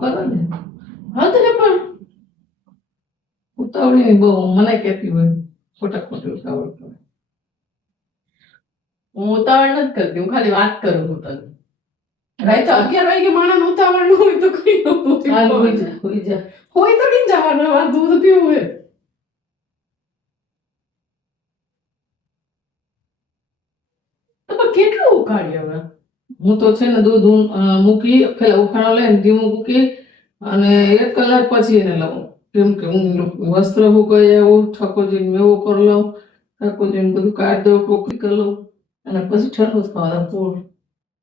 કરો ને હા તને પણ ઉતાવળી બહુ મને કહેતી હોય ખોટા ખોટી ઉતાવળ કરે. હું ઉતાવળ નથી કરતી, હું ખાલી વાત કરું છું તને. રાત 11 વાગે માણસ ઉતાવળ ન હોય તો કઈ હાલ હોઈ જા હોઈ જા. હોય તો નહીં જવાનું, આ દૂધ પીવું હોય. તો પણ કેટલું ઉકાળી હવે? હું તો છે ને દૂધ મૂકી પેલા ઉફાણો લઈને ધીમું મૂકી અને 1 કલાક પછી એને લઉં. કેમ કે હું વસ્ત્ર સુકાઈ આવું, ઠાકોરજીને મેવો કરી લઉં, ઠાકોરજીને બધું કાઢી દઉં, ટોકરી કરી લઉં અને પછી ઠંડુ થવા દઉં પૂર.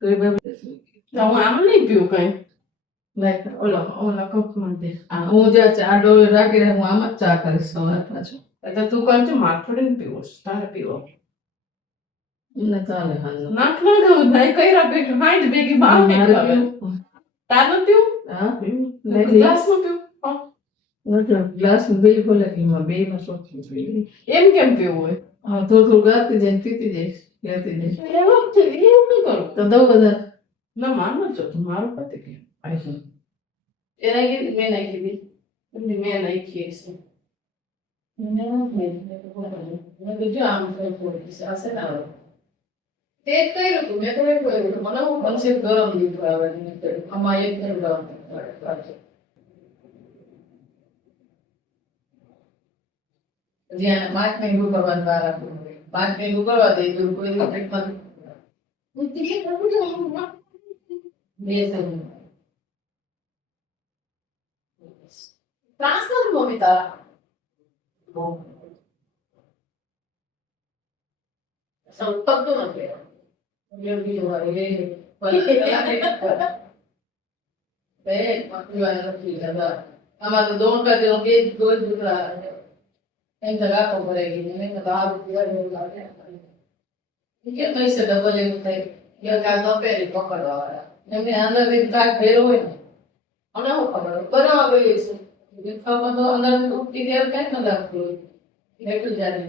તો એ બાબતે તો હું આમ નહીં પીવું કઈ. લાઈક ઓલા કપમાં દે. હું જ્યાં ચા ડોળ રાખીને હું આમ જ ચા કરીશ સવાર પાછું. એટલે તું કરજો, મારે થોડી ને પીવું છે, તારે પીવો. એમને ચાલે હાલ નાખ ના દઉં, નહીં કર્યા ભેગી હાંડ ભેગી બાર મારે તાર નથી પીવું? હા પીવું ગ્લાસમાં પીવું? ગ્લાસ બે ભલે એમાં બે માં સોચવું જોઈએ. એમ કેમ પીવું હોય? હા થોડું ગાતી જાય પીતી જઈશ ગાતી જઈશ. એવું નહીં કરું તો દઉં બધા ના મારું નથી જોતું, મારું પતિ કે એ નાખી મેં નાખી દી મેં નાખી છે. જો આમ થોડી હશે ને આવે તે જ કર્યું હતું, મેં તો એમ કર્યું હતું. મને હું પછી ગરમ લીધું આવે આમાં એક ગરમ જ્યાં 5 મિનિટ ઉકળવા બહાર આપવું 5 મિનિટ ઉકળવા દે તો કોઈ પેટમાં બે ત્રાસ નથી મમ્મી તારા? સંપત્તું નથી યોગી હોય આમાં તો દોન का जो के गोल दूसरा એમ જગા તો પડેગી મેં તો આ રૂપિયા કે પૈસા ડબલ એવું થાય કે કાલ તો પેરી પકડવા વાળા એમને અંદર થી કાક ભેરો હોય ને અને હું ખબર બનાવવા ગઈ છું ખાવા તો અંદર ઉઠી દેર કઈ ન લાગતું એટલું જાણે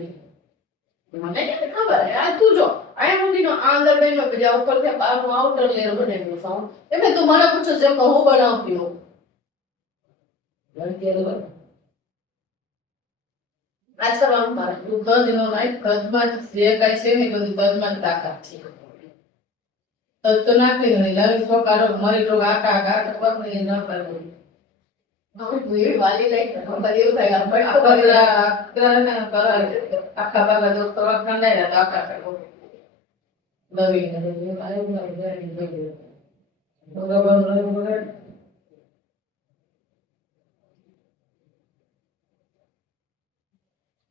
મને કેમ ખબર હે? આ તું જો આયા સુધીનો આ અંદર બેનો બીજા ઉપર થી બહારનું આઉટર લેયર બનાવ્યું સાઉન્ડ એમે તું મને પૂછો છે કે હું બનાવતી હોઉં આજ કરવાનું મારે તું તજનો નાખ તજમાં જે કાંઈ છે ને બધું તજમાં જ તાકાત છે તજ તો નાખી નહીં લાવી છોકારો મરી તો આકા આકા પકડી ન કરવું એ વાલી લઈ ખબર એવું થાય આખા બાબા જો તો ઠંડાય તો આખા કરવો નવીન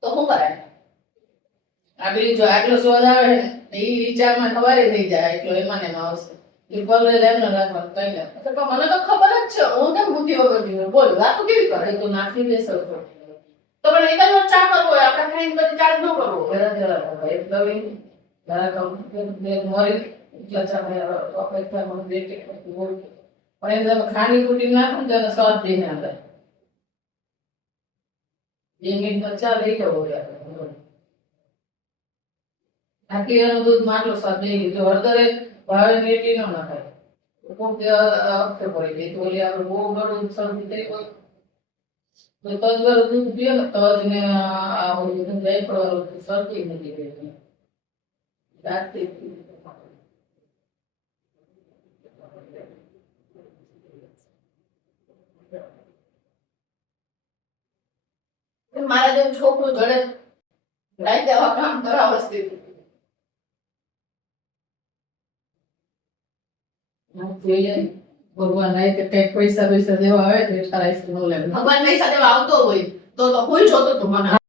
તો શું કરાય? આગલી જો આટલો સ્વાદ આવે ને એ વિચારમાં ખબર થઈ જાય એટલો એમાં ને એમાં આવશે એ પગલે લેમ ન રાખવાનું કઈ લે તો મને તો ખબર જ છે, હું કેમ બુદ્ધિ વગર બોલ વાતો કેવી કરે? તો નાખી દેશો તો પણ એક જ વાર ચા કરવો હોય, આપણે ખાઈને પછી ચા ન કરવો. જરા જરા એક દવી જરા મોરી ચચા મને બે કે પણ એ તમે ખાંડી ફૂટી નાખો ને તો સ્વાદ દઈને આવે 2 મિનિટ ચા લઈ જવો આખી દૂધ માટલો સ્વાદ નહીં જો હળદરે ભાવે મેટી ન નાખાય કોક અર્થ પડી ગઈ તો ઓલી આપણે બહુ ગળું શરદી થઈ હોય તો તજવાળું દૂધ પીએ ને તજ ને આ ઓલું જઈ પડવાનું શરદી નથી ગઈ રાતથી મારા જેવું છોકરું જોડે લાઈ દેવા કામ કરાવસ્તી ભગવાન કઈક પૈસા દેવા આવે તો સારા ભગવાન પૈસા દેવા આવતો હોય તો કોઈ જોતો તો મને